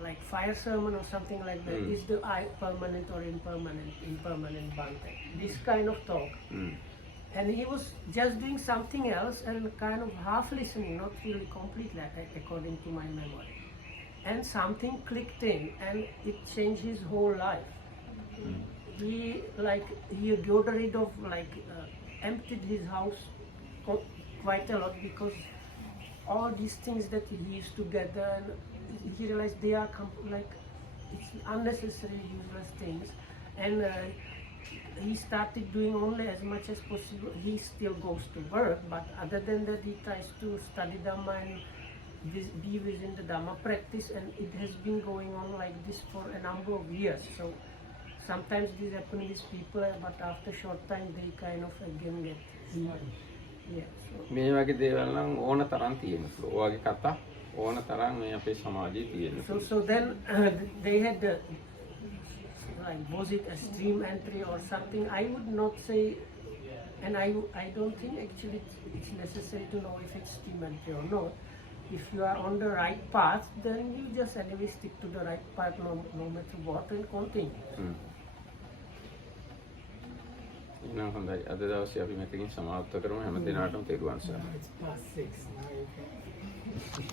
like fire sermon or something like that is the I permanent or impermanent Bhante. This kind of talk. And he was just doing something else and kind of half listening, not really completely according to my memory. And something clicked in and it changed his whole life. He got rid of emptied his house quite a lot because all these things that he used to gather, and he realized they are it's unnecessary, useless things, and he started doing only as much as possible. He still goes to work, but other than that, he tries to study Dhamma and be within the Dhamma practice, and it has been going on like this for a number of years. So sometimes this happens with people, but after a short time they kind of again get yeah. So මේ වගේ දේවල් නම් ඕන තරම් තියෙනවා. ඔය වගේ කතා ඕන තරම් මේ අපේ සමාජයේ තියෙනවා. So then they had was it a stream entry or something? I would not say, and I don't think actually it's necessary to know if it's stream entry or not. If you are on the right path, then you just anyway stick to the right path no matter what and continue. එහෙනම් හොඳයි. අද දවසේ අපි මෙතනින් සමාප්ත කරමු. හැම දිනකටම තෙරුවන් සරණයි. It's past 6 now.